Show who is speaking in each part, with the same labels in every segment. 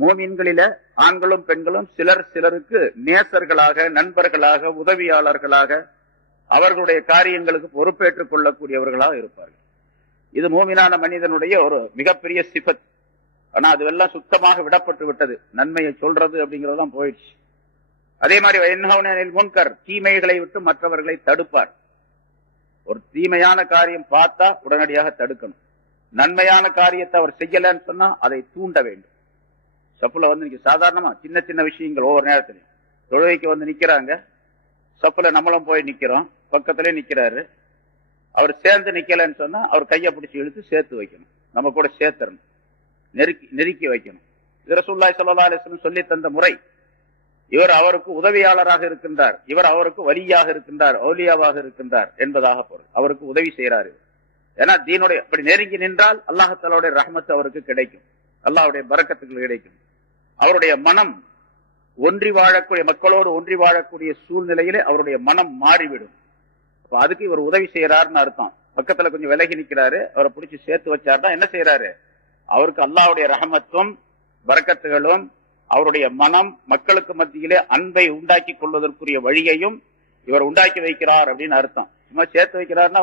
Speaker 1: மோமீன்களில ஆண்களும் பெண்களும் சிலர் சிலருக்கு நேசர்களாக நண்பர்களாக உதவியாளர்களாக அவர்களுடைய காரியங்களுக்கு பொறுப்பேற்றுக் கொள்ளக்கூடியவர்களாக இருப்பார்கள். இது மூமினான மனிதனுடைய ஒரு மிகப்பெரிய சிபத். ஆனா அதுவெல்லாம் சுத்தமாக விடப்பட்டு விட்டது. நன்மையை சொல்றது அப்படிங்கறதுதான் போயிடுச்சு. அதே மாதிரி முன்கர் தீமைகளை விட்டு மற்றவர்களை தடுப்பார். ஒரு தீமையான காரியம் பார்த்தா உடனடியாக தடுக்கணும். நன்மையான காரியத்தை அவர் செய்யலன்னு சொன்னா அதை தூண்ட வேண்டும். சப்புல வந்து இன்னைக்கு சாதாரணமா சின்ன சின்ன விஷயங்கள் ஒவ்வொரு நேரத்திலையும். தொழுகைக்கு வந்து நிக்கிறாங்க. சப்புல நம்மளும் போய் நிக்கிறோம். பக்கத்திலே நிக்கிறாரு. அவர் சேர்ந்து நிக்கலன்னு சொன்னா அவர் கையை பிடிச்சி இழுத்து சேர்த்து வைக்கணும். நம்ம கூட சேர்த்துறணும் நெருக்கி நெருக்கி வைக்கணும். இது ரசூல்லாய் அலிஸ்லம் சொல்லி தந்த முறை. இவர் அவருக்கு உதவியாளராக இருக்கின்றார். இவர் அவருக்கு வலியாக இருக்கின்றார். ஓலியாவாக இருக்கின்றார் என்பதாக பொருள். அவருக்கு உதவி செய்யறாரு ஏன்னா தீனுடைய அப்படி நெருங்கி நின்றால் அல்லாஹத்தாலுடைய ரஹமத்து அவருக்கு கிடைக்கும். அல்லாவுடைய பறக்கத்துக்கு கிடைக்கும். அவருடைய மனம் ஒன்றி வாழக்கூடிய மக்களோடு ஒன்றி வாழக்கூடிய சூழ்நிலையிலே அவருடைய மனம் மாறிவிடும். அப்ப அதுக்கு இவர் உதவி செய்யறாருன்னு அர்த்தம். பக்கத்துல கொஞ்சம் விலகி நிக்கிறாரு அவரை பிடிச்சி சேர்த்து வச்சாருன்னா என்ன செய்யறாரு அவருக்கு அல்லாவுடைய ரஹமத்தும் வரக்கத்துகளும் அவருடைய மனம் மக்களுக்கு மத்தியிலே அன்பை உண்டாக்கி கொள்வதற்குரிய வழியையும் இவர் உண்டாக்கி வைக்கிறார் அப்படின்னு அர்த்தம். சும்மா சேர்த்து வைக்கிறாருன்னா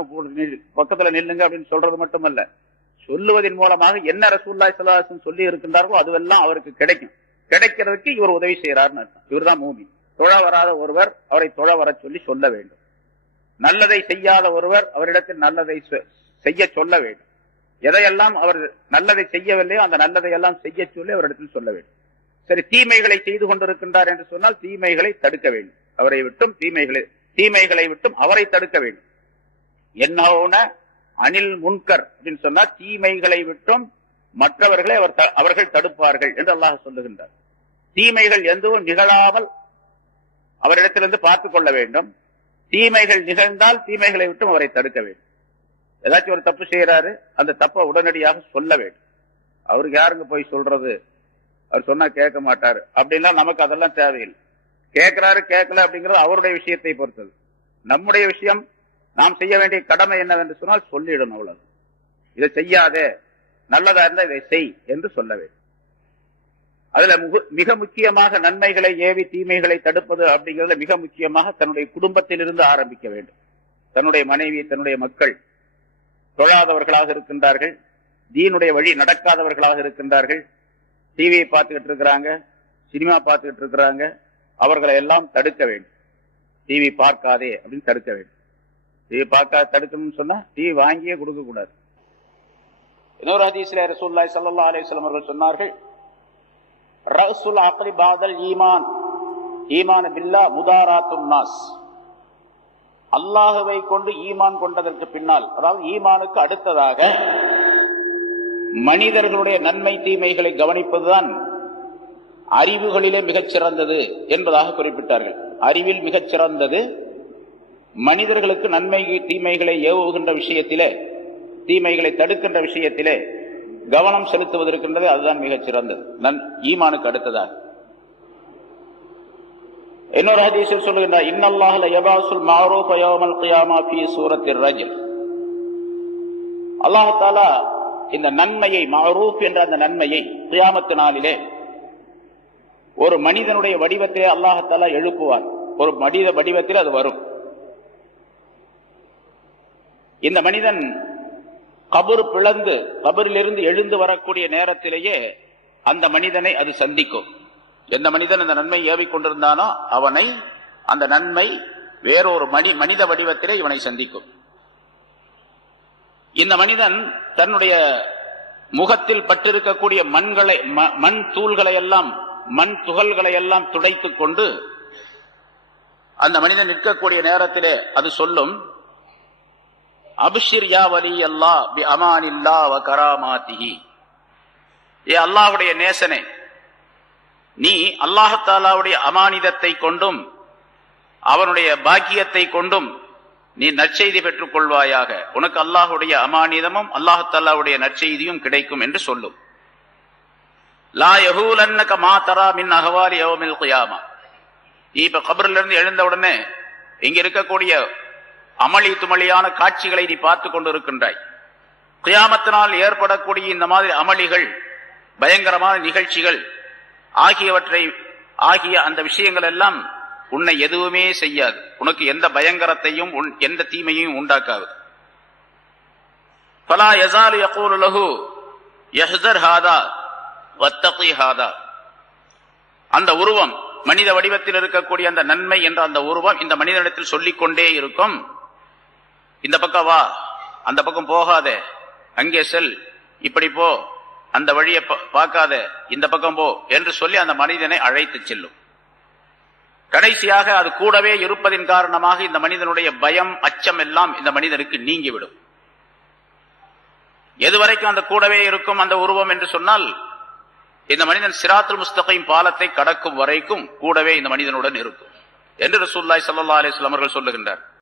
Speaker 1: பக்கத்துல நில்லுங்க அப்படின்னு சொல்றது மட்டுமல்ல. சொல்லுவதன் மூலமாக என்ன ரசூல்லாய் சல்லாஹம் சொல்லி இருக்கின்றார்களோ அதுவெல்லாம் அவருக்கு கிடைக்கும். கிடைக்கிறதுக்கு இவர் உதவி செய்யறாருன்னு அர்த்தம். இவர்தான் மூமி. தொழ வராத ஒருவர் அவரை தொழ வரச் சொல்லி சொல்ல வேண்டும். நல்லதை செய்யாத ஒருவர் அவரிடத்தில் நல்லதை செ- செய்ய சொல்ல வேண்டும். எதையெல்லாம் அவர் நல்லதை செய்யவில்லையோ அந்த நல்லதை எல்லாம் செய்ய சொல்லி அவரிடத்தில் சொல்ல வேண்டும். சரி தீமைகளை செய்து கொண்டிருக்கின்றார் என்று சொன்னால் தீமைகளை தடுக்க வேண்டும். அவரை விட்டும் தீமைகளை தீமைகளை விட்டும் அவரை தடுக்க வேண்டும். என்ன அனில் முன்கர் அப்படின்னு சொன்னா தீமைகளை விட்டும் மற்றவர்களை அவர் த- அவர்கள் தடுப்பார்கள் என்று அல்லாஹ் சொல்லுகின்றார். தீமைகள் எதுவும் நிகழாமல் அவரிடத்திலிருந்து பார்த்துக் கொள்ள வேண்டும். தீமைகள் நிகழ்ந்தால் தீமைகளை விட்டும் அவரை தடுக்க வேண்டும். ஏதாச்சும் ஒரு தப்பு செய்யறாரு அந்த தப்பை உடனடியாக சொல்ல வேண்டும். அவருக்கு யாருங்க போய் சொல்றது? அவர் சொன்னா கேட்க மாட்டாரு. அப்படின்னா நமக்கு அதெல்லாம் தேவையில்லை. கேட்கிறாரு கேட்கல அப்படிங்கிறது அவருடைய விஷயத்தை பொறுத்தது. நம்முடைய விஷயம் நாம் செய்ய வேண்டிய கடமை என்னவென்று சொன்னால் சொல்லிடணும் அவ்வளவு இதை செய்யாதே. நல்லதா இருந்தா இதை செய் என்று சொல்ல வேண்டும். அதுல முகு- மிக முக்கியமாக நன்மைகளை ஏவி தீமைகளை தடுப்பது அப்படிங்கிறதுல மிக முக்கியமாக தன்னுடைய குடும்பத்திலிருந்து ஆரம்பிக்க வேண்டும். தன்னுடைய மனைவி தன்னுடைய மக்கள் தொழாதவர்களாக இருக்கின்றார்கள். தீனுடைய வழி நடக்காதவர்களாக இருக்கின்றார்கள். டிவியை பார்த்துக்கிட்டு இருக்கிறாங்க சினிமா பார்த்துக்கிட்டு இருக்கிறாங்க. அவர்களை எல்லாம் தடுக்க வேண்டும். டிவி பார்க்காதே அப்படின்னு தடுக்க வேண்டும். டிவி பார்க்காத தடுக்கணும்னு சொன்னா டிவி வாங்கியே கொடுக்க கூடாது இன்னொரு ஹதீஸ்ல ரசூல்லாய் சல்லா அலிஸ்லாம் அவர்கள் சொன்னார்கள் ரஅசுல் அக்லி பாதல் ஈமான் ஈமான் பில்லா முதாராத்தும் நாஸ். அல்லாஹுவை கொண்டு ஈமான் கொண்டதற்கு பின்னால் அதாவது ஈமானுக்கு அடுத்ததாக மனிதர்களுடைய நன்மை தீமைகளை கவனிப்பதுதான் அறிவுகளிலே மிகச் சிறந்தது என்பதாக குறிப்பிட்டார்கள். அறிவில் மிகச் சிறந்தது மனிதர்களுக்கு நன்மை தீமைகளை ஏவுகின்ற விஷயத்திலே தீமைகளை தடுக்கின்ற விஷயத்திலே கவனம் செலுத்துவது இருக்கின்றது அதுதான் மிகச் சிறந்தது. நன் ஈமானுக்கு அடுத்ததாக. இன்னொரு ஹதீஸில் சொல்லுகின்றார் இன்னல்லாஹ் யபாசுல் மஅரூஃப யௌமல் கியாமா ஃபீ சூரத்திர் ரஜுல். அல்லாஹ் இந்த நன்மையை மாரூப் என்ற அந்த நன்மையை கியாமத்து நாளிலே ஒரு மனிதனுடைய வடிவத்திலே அல்லாஹ் எழுப்புவார். ஒரு மனித வடிவத்தில் அது வரும். இந்த மனிதன் கபரு பிளந்து கபரிலிருந்து எழுந்து வரக்கூடிய நேரத்திலேயே அந்த மனிதனை அது சந்திக்கும். எந்த மனிதன் அந்த நன்மை ஏவிக் கொண்டிருந்தானோ அவனை அந்த நன்மை வேறொரு மணி மனித வடிவத்திலே இவனை சந்திக்கும். இந்த மனிதன் தன்னுடைய முகத்தில் பட்டிருக்கக்கூடிய மண்களை ம- மண் தூள்களை எல்லாம் மண் துகள்களை எல்லாம் துடைத்துக் கொண்டு அந்த மனிதன் நிற்கக்கூடிய நேரத்திலே அது சொல்லும் அபிஷிர் யா வலி அல்லா பி அமானில்லா வ கராமாத்திஹி. ஏ அல்லாஹுடைய நேசனே நீ அல்லாஹாலாவுடைய அமானிதத்தை கொண்டும் அவனுடைய பாக்கியத்தை கொண்டும் நீ நற்செய்தி பெற்றுக் கொள்வாயாக. உனக்கு அல்லாஹுடைய அமானிதமும் அல்லாஹாலாவுடைய நற்செய்தியும் கிடைக்கும் என்று சொல்லும். லா யஹூலன்னக மா தரா மின் அகவாலி யோமில் குயாமா. நீ இப்ப கபர்ல இருந்து எழுந்த உடனே இங்க இருக்கக்கூடிய அமளி துமளியான காட்சிகளை நீ பார்த்து கொண்டிருக்கின்றாய். கியாமத்தினால் ஏற்படக்கூடிய இந்த மாதிரி அமளிகள் பயங்கரமான நிகழ்ச்சிகள்
Speaker 2: ஆகியவற்றை ஆகிய அந்த விஷயங்கள் எல்லாம் உன்னை எதுவுமே செய்யாது. உனக்கு எந்த பயங்கரத்தையும் உன்- எந்த தீமையும் உண்டாக்காது. பலா எசாலு யகூலு லஹு யஹ்தர் ஹாதா வத்தகி ஹாதா. அந்த உருவம் மனித வடிவத்தில் இருக்கக்கூடிய அந்த நன்மை என்ற அந்த உருவம் இந்த மனிதனிடத்தில் சொல்லிக்கொண்டே இருக்கும். இந்த பக்கம் வா அந்த பக்கம் போகாதே. அங்கே செல் இப்படி போ. அந்த வழியை பார்க்காத. இந்த பக்கம் போ என்று சொல்லி அந்த மனிதனை அழைத்து செல்லும். கடைசியாக அது கூடவே இருப்பதின் காரணமாக இந்த மனிதனுடைய பயம் அச்சம் எல்லாம் இந்த மனிதனுக்கு நீங்கிவிடும். எதுவரைக்கும் அந்த கூடவே இருக்கும் அந்த உருவம் என்று சொன்னால் இந்த மனிதன் சிராத்துல் முஸ்தகையும் பாலத்தை கடக்கும் வரைக்கும் கூடவே இந்த மனிதனுடன் இருக்கும். என்று ரசூல்லாய் சல்லா அலைஹி அவர்கள் சொல்லுகின்றார்.